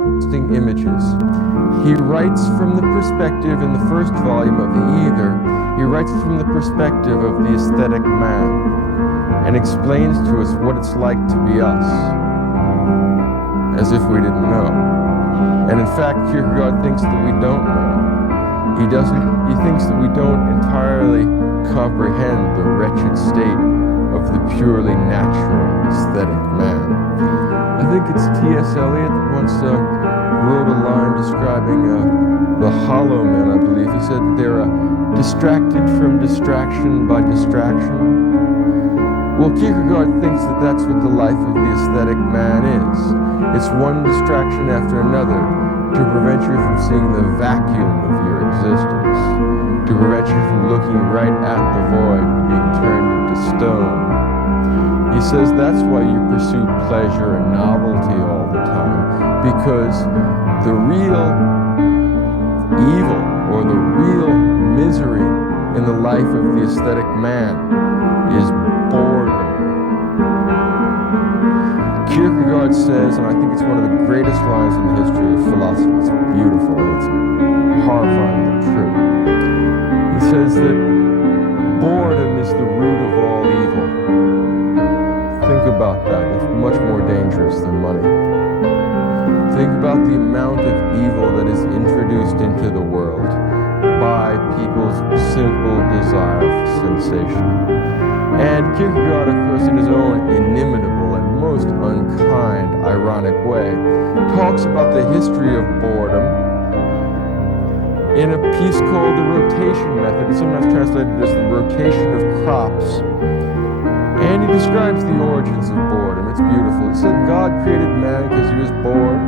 interesting images. He writes from the perspective in the first volume of The Ether, he writes from the perspective of the aesthetic man and explains to us what it's like to be us, as if we didn't know. And in fact, Kierkegaard thinks that we don't know. He thinks that we don't entirely comprehend the wretched state of the purely natural aesthetic man. I think it's T.S. Eliot that once wrote a line describing the hollow men, I believe. He said they're distracted from distraction by distraction. Well, Kierkegaard thinks that that's what the life of the aesthetic man is. It's one distraction after another to prevent you from seeing the vacuum of your existence, to prevent you from looking right at the void and being turned into stone. He says that's why you pursue pleasure and novelty all the time, because the real evil or the real misery in the life of the aesthetic man is boredom. Kierkegaard says, and I think it's one of the greatest lines in the history of philosophy, it's beautiful, it's horrifyingly true. He says that boredom is the root of all evil. Think about that. It's much more dangerous than money. Think about the amount of evil that is introduced into the world by people's simple desire for sensation. And Kierkegaard, of course, in his own inimitable and most unkind, ironic way, talks about the history of boredom in a piece called The Rotation Method. It's sometimes translated as the rotation of crops. And he describes the origins of boredom. It's beautiful. He said God created man because he was bored.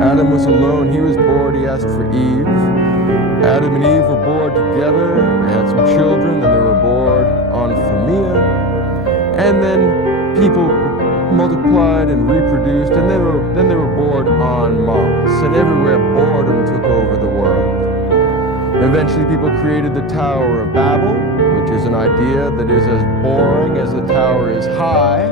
Adam was alone. He was bored. He asked for Eve. Adam and Eve were bored together. They had some children. Then they were bored on Thamea. And then people multiplied and reproduced. And then they were bored on Mars. And everywhere boredom took over the world. Eventually people created the Tower of Babel, which is an idea that is as boring as the tower is high.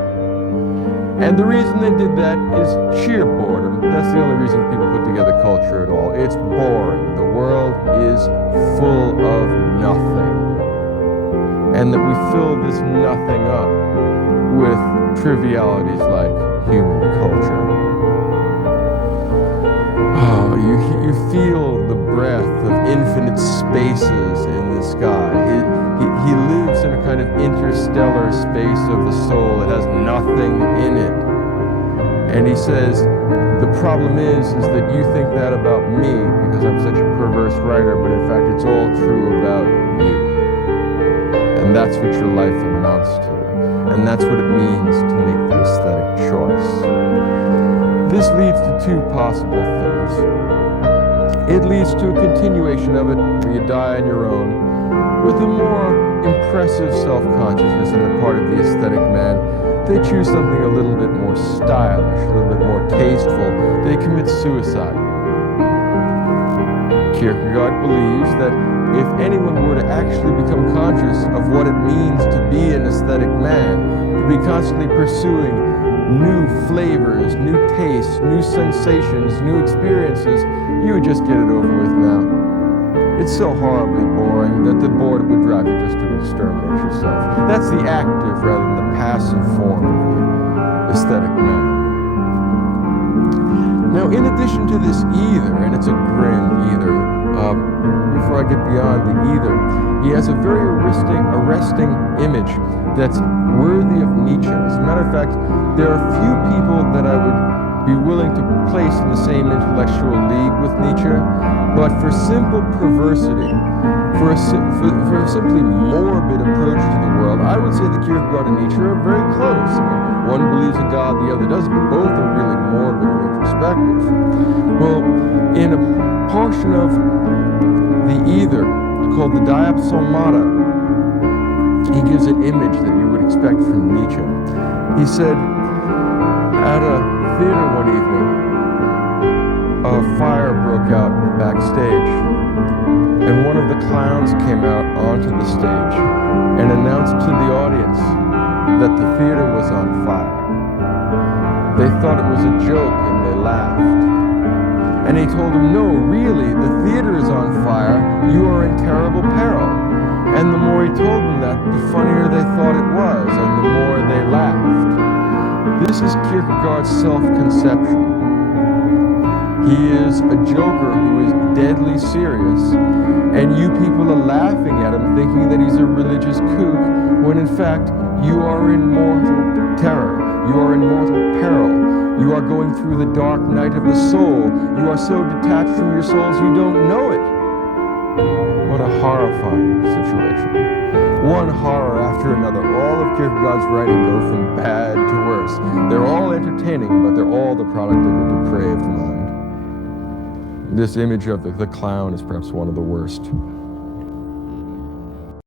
And the reason they did that is sheer boredom. That's the only reason people put together culture at all. It's boring. The world is full of nothing. And that we fill this nothing up with trivialities like human culture. Oh, you feel the breath of infinite spaces in the sky. He lives in a kind of interstellar space of the soul that has nothing in it. And he says, the problem is that you think that about me because I'm such a perverse writer, but in fact it's all true about you. And that's what your life amounts to. And that's what it means to make the aesthetic choice. This leads to two possible things. It leads to a continuation of it where you die on your own with a more impressive self-consciousness on the part of the aesthetic man. They choose something a little bit more stylish, a little bit more tasteful. They commit suicide. Kierkegaard believes that if anyone were to actually become conscious of what it means to be an aesthetic man, to be constantly pursuing new flavors, new tastes, new sensations, new experiences, you would just get it over with now. It's so horribly boring that the boredom would drive you just to exterminate yourself. That's the active rather than the passive form of the aesthetic man. Now, in addition to this either, and it's a grim either, before I get beyond the either, he has a very arresting image that's worthy of Nietzsche. As a matter of fact, there are few people that I would be willing to place in the same intellectual league with Nietzsche, but for simple perversity, for a simply morbid approach to the world, I would say that Kierkegaard and Nietzsche are very close. I mean, one believes in God, the other doesn't, but both are really morbid and introspective. Well, in a portion of the Ether called the Diapsalmata, he gives an image that you would expect from Nietzsche. He said, at a theater one evening, a fire broke out backstage, and one of the clowns came out onto the stage and announced to the audience that the theater was on fire. They thought it was a joke and they laughed. And he told him, no, really, the theater is on fire. You are in terrible peril. And the more he told them that, the funnier they thought it was, and the more they laughed. This is Kierkegaard's self-conception. He is a joker who is deadly serious, and you people are laughing at him thinking that he's a religious kook, when in fact you are in mortal terror, you are in mortal peril, you are going through the dark night of the soul, you are so detached from your souls you don't know it. What a horrifying situation. One horror after another. All of Kierkegaard's writing go from bad to worse. They're all entertaining, but they're all the product of a depraved mind. This image of the clown is perhaps one of the worst.